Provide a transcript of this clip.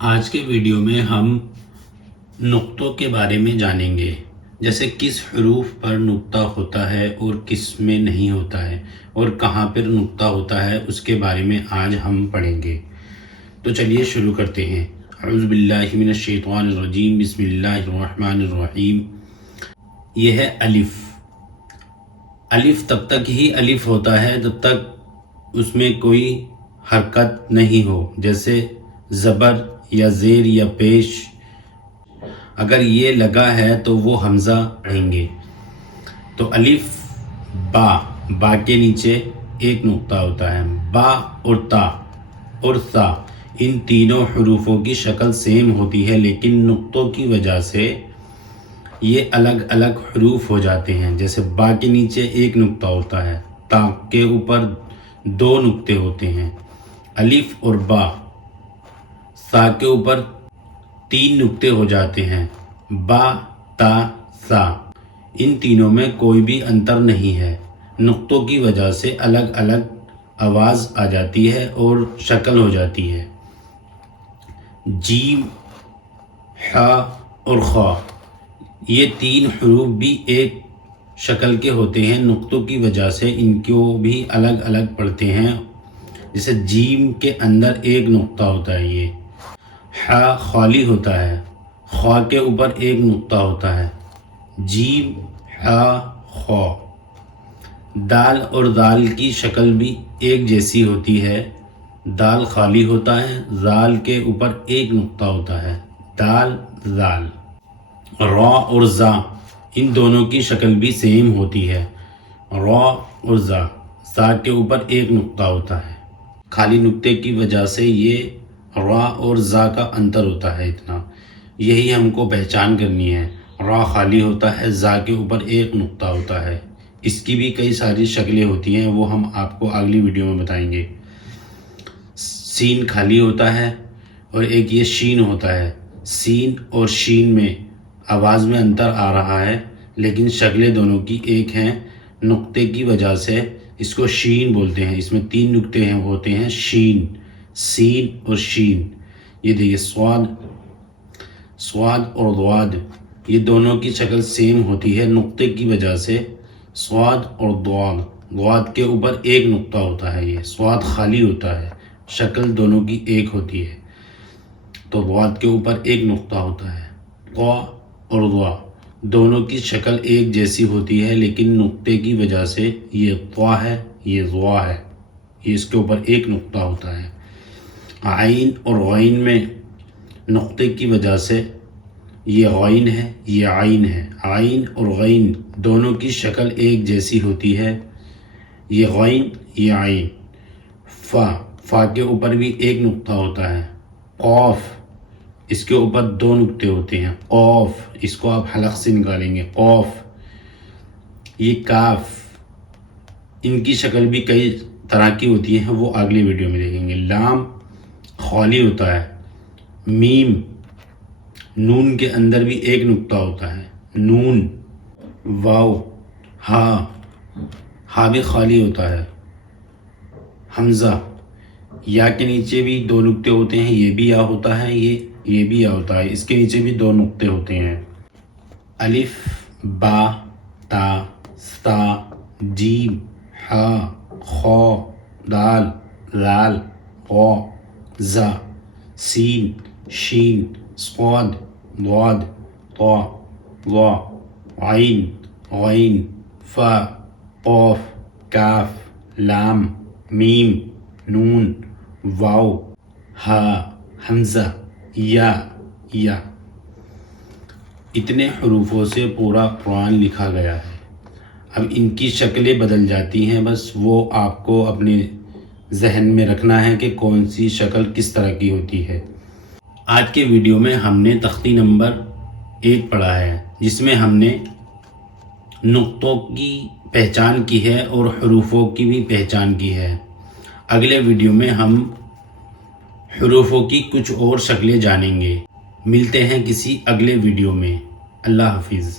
آج کے ویڈیو میں ہم نقطوں کے بارے میں جانیں گے، جیسے کس حروف پر نقطہ ہوتا ہے اور کس میں نہیں ہوتا ہے، اور کہاں پر نقطہ ہوتا ہے اس کے بارے میں آج ہم پڑھیں گے۔ تو چلیے شروع کرتے ہیں۔ اعوذ باللہ من الشیطان الرجیم، بسم اللہ الرحمن الرحیم۔ یہ ہے الف۔ الف تب تک ہی الف ہوتا ہے جب تک اس میں کوئی حرکت نہیں ہو، جیسے زبر یا زیر یا پیش۔ اگر یہ لگا ہے تو وہ حمزہ پڑھیں گے۔ تو الف با، با کے نیچے ایک نقطہ ہوتا ہے۔ با اور تا اور سا، ان تینوں حروفوں کی شکل سیم ہوتی ہے، لیکن نقطوں کی وجہ سے یہ الگ الگ حروف ہو جاتے ہیں۔ جیسے با کے نیچے ایک نقطہ ہوتا ہے، تا کے اوپر دو نقطے ہوتے ہیں، الف اور با۔ سا کے اوپر تین نقطے ہو جاتے ہیں، با تا سا۔ ان تینوں میں کوئی بھی انتر نہیں ہے، نقطوں کی وجہ سے الگ الگ آواز آ جاتی ہے اور شکل ہو جاتی ہے۔ جیم، ح اور خ، یہ تین حروف بھی ایک شکل کے ہوتے ہیں، نقطوں کی وجہ سے ان کو بھی الگ الگ پڑھتے ہیں۔ جیسے جیم کے اندر ایک نقطہ ہوتا ہے، یہ ح خالی ہوتا ہے، خ کے اوپر ایک نقطہ ہوتا ہے، جیم ح خ۔ دال اور دال کی شکل بھی ایک جیسی ہوتی ہے، دال خالی ہوتا ہے، زال کے اوپر ایک نقطہ ہوتا ہے، دال زال۔ را اور زا، ان دونوں کی شکل بھی سیم ہوتی ہے، را اور زا، زا کے اوپر ایک نقطہ ہوتا ہے۔ خالی نقطے کی وجہ سے یہ را اور زا کا انتر ہوتا ہے اتنا، یہی ہم کو پہچان کرنی ہے۔ را خالی ہوتا ہے، زا کے اوپر ایک نقطہ ہوتا ہے۔ اس کی بھی کئی ساری شکلیں ہوتی ہیں، وہ ہم آپ کو اگلی ویڈیو میں بتائیں گے۔ سین خالی ہوتا ہے اور ایک یہ شین ہوتا ہے، سین اور شین میں آواز میں انتر آ رہا ہے، لیکن شکلیں دونوں کی ایک ہیں۔ نقطے کی وجہ سے اس کو شین بولتے ہیں، اس میں تین نقطے ہوتے ہیں، شین، سین اور شین۔ یہ دیکھیے سواد، سواد اور ضاد، یہ دونوں کی شکل سیم ہوتی ہے، نقطے کی وجہ سے سواد اور ضاد، ضاد کے اوپر ایک نقطہ ہوتا ہے، یہ سواد خالی ہوتا ہے، شکل دونوں کی ایک ہوتی ہے، تو ضاد کے اوپر ایک نقطہ ہوتا ہے۔ طا اور ضا، دونوں کی شکل ایک جیسی ہوتی ہے، لیکن نقطے کی وجہ سے یہ طا ہے، یہ ضا ہے، یہ اس کے اوپر ایک نقطہ ہوتا ہے۔ عین اور غین میں نقطے کی وجہ سے یہ غین ہے، یہ عین ہے، عین اور غین دونوں کی شکل ایک جیسی ہوتی ہے، یہ غین، یہ عین۔ فا، فا کے اوپر بھی ایک نقطہ ہوتا ہے۔ قاف، اس کے اوپر دو نقطے ہوتے ہیں، قاف، اس کو آپ حلق سے نکالیں گے، قاف۔ یہ کاف، ان کی شکل بھی کئی طرح کی ہوتی ہے، وہ اگلی ویڈیو میں دیکھیں گے۔ لام خالی ہوتا ہے۔ میم، نون کے اندر بھی ایک نقطہ ہوتا ہے، نون۔ واو، ہا، ہا بھی خالی ہوتا ہے۔ حمزہ، یا کے نیچے بھی دو نقطے ہوتے ہیں، یہ بھی یا ہوتا ہے، یہ بھی یا ہوتا ہے، اس کے نیچے بھی دو نقطے ہوتے ہیں۔ الف، با، تا، سا، جیم، ح، خ، دال، لال، قا، زا، سین، شین، صاد، ضاد، طا، ضا، عین، غین، فا، قاف، کاف، لام، میم، نون، واو، ہا، حمزہ، یا۔ اتنے حروفوں سے پورا قرآن لکھا گیا ہے۔ اب ان کی شکلیں بدل جاتی ہیں، بس وہ آپ کو اپنے ذہن میں رکھنا ہے کہ کون سی شکل کس طرح کی ہوتی ہے۔ آج کے ویڈیو میں ہم نے تختی نمبر 1 پڑھا ہے، جس میں ہم نے نقطوں کی پہچان کی ہے اور حروفوں کی بھی پہچان کی ہے۔ اگلے ویڈیو میں ہم حروفوں کی کچھ اور شکلیں جانیں گے۔ ملتے ہیں کسی اگلے ویڈیو میں۔ اللہ حافظ۔